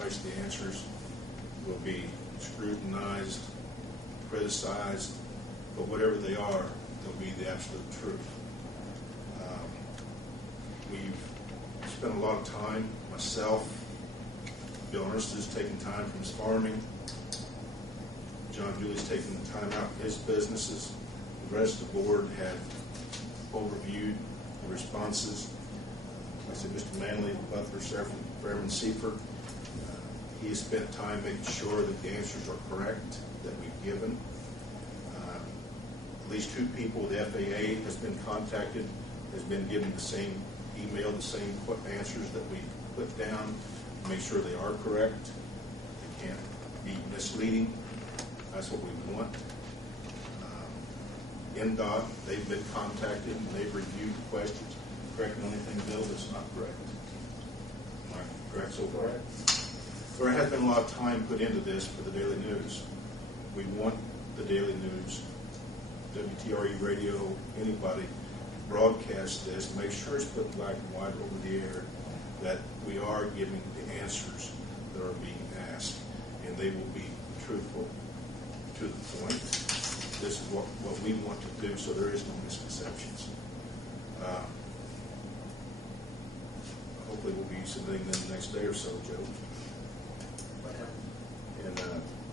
especially the answers, will be scrutinized, criticized, but whatever they are, they'll be the absolute truth. We've spent a lot of time, myself, Bill Ernst has taken time from his farming, John Dooley's taken the time out from his businesses, the rest of the board had overviewed the responses. I said Mr. Manley, the butler, Reverend Seifert, he has spent time making sure that the answers are correct that we've given. At least 2 people, the FAA has been contacted, has been given the same email, the same answers that we put down to make sure they are correct. They can't be misleading. That's what we want. NDOT, they've been contacted and they've reviewed the questions. Correcting anything, Bill, that's not correct. Am I correct so far? There has been a lot of time put into this for the Daily News. We want the Daily News, WTRE radio, anybody, broadcast this, make sure it's put black and white over the air, that we are giving the answers that are being asked, and they will be truthful to the point. This is what we want to do, so there is no misconceptions. Hopefully we'll be submitting them the next day or so, Joe. And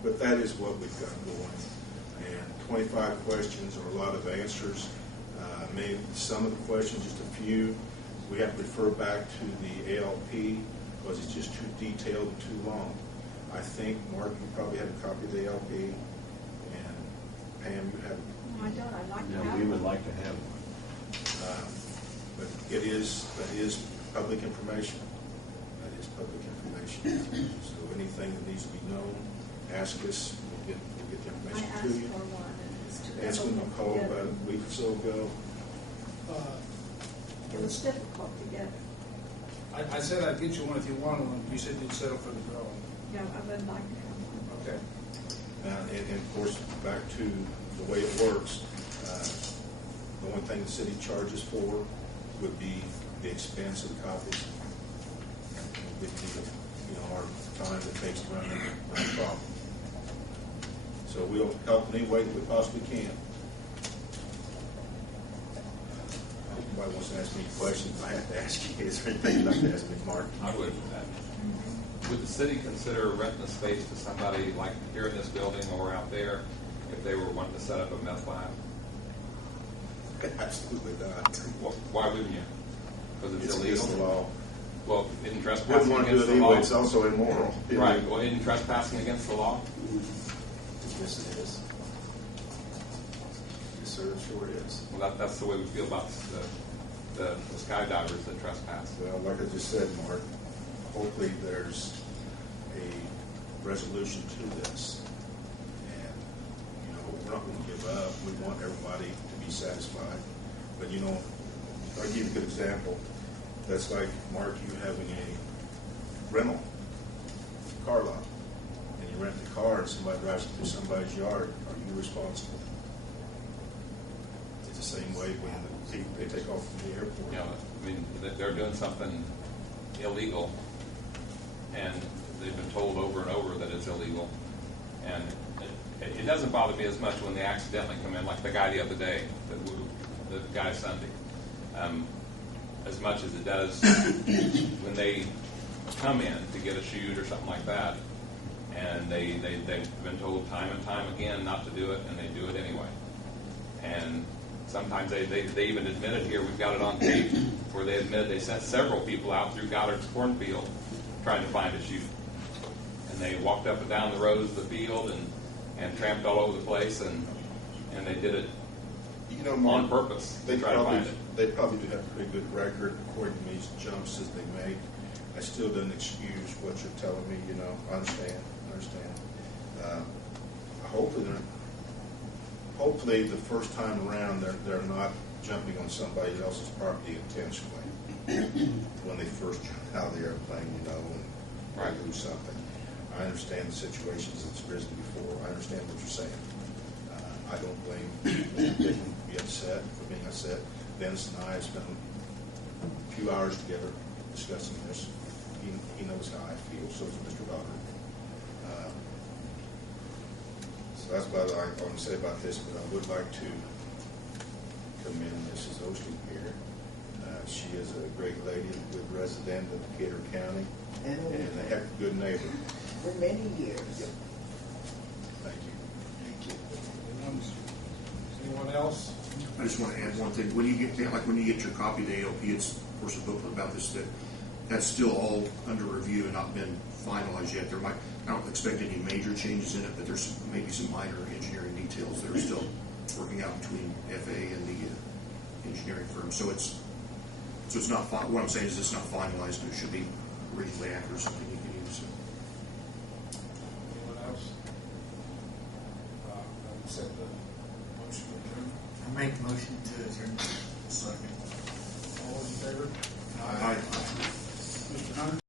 but that is what we've got going. And 25 questions are a lot of answers. Maybe some of the questions, just a few, we have to refer back to the ALP because it's just too detailed and too long. I think, Mark, you probably have a copy of the ALP, and Pam, you have. No, I don't. I'd like to have we one. would like to have one. But that is public information. That is public information. So anything that needs to be known, ask us. We'll get the I information asked to you. for one, and it was too Asked when difficult I called to get. about a week or so ago. It was difficult to get. I said I'd get you one if you wanted one. You said you'd settle for the girl. Yeah, I would like to have one. Okay. And of course, back to the way it works, the only thing the city charges for would be the expense of the copies. Would be, our time it takes to run the problem. So we'll help in any way that we possibly can. Nobody wants to ask me questions. I have to ask you. Is there anything you'd like to ask me, Mark? I would. Would the city consider renting the space to somebody like here in this building or out there if they were wanting to set up a meth lab? Absolutely not. Why wouldn't you? Because it's illegal. Against the law. Well, isn't Wouldn't trespassing want to do against it the law? anyway. It's also immoral. Right. Well, isn't trespassing against the law? Yes, it is. Yes, sir. It sure is. Well, that's the way we feel about the skydivers that trespass. Well, like I just said, Mark, hopefully there's a resolution to this. And, we're not going to give up. We want everybody to be satisfied. But, I'll give you a good example. That's like, Mark, you having a rental car lot. And you rent the car and somebody drives it through somebody's yard. Are you responsible? It's the same way when they take off from the airport. They're doing something illegal, and they've been told over and over that it's illegal. And it doesn't bother me as much when they accidentally come in, like the guy the other day, the guy Sunday, as much as it does when they come in to get a shoot or something like that, and they've been told time and time again not to do it, and they do it anyway. And sometimes they even admit it here. We've got it on tape where they admit they sent several people out through Goddard's cornfield trying to find a shoot. And they walked up and down the rows of the field and tramped all over the place, and they did it on purpose to try to find it. They probably do have a pretty good record according to these jumps that they make. I still don't excuse what you're telling me. I understand. Hopefully the first time around they're not jumping on somebody else's property intentionally when they first jump out of the airplane, and lose something. I understand the situations that's arisen before. I understand what you're saying. I don't blame Mr. Dickman to be upset for being upset. Dennis and I have spent a few hours together discussing this. He He knows how I feel, so does Mr. Doggett. So that's about all I want to say about this, but I would like to commend Mrs. Osteen here. She is a great lady, a good resident of Decatur County, And and a heck of a good neighbor. for many years. Yep. Thank you. Thank you. Anyone else? I just want to add one thing. When you get your copy of the ALP, it's of course a booklet about this, that's still all under review and not been finalized yet. I don't expect any major changes in it, but there's maybe some minor engineering details that are still working out between FA and the engineering firm. So it's not what I'm saying is it's not finalized, but it should be reasonably accurate, something you can use. Anyone else? Accept the motion to adjourn. I make motion to adjourn. Second. All those in favor? Aye. Mr. Hunter?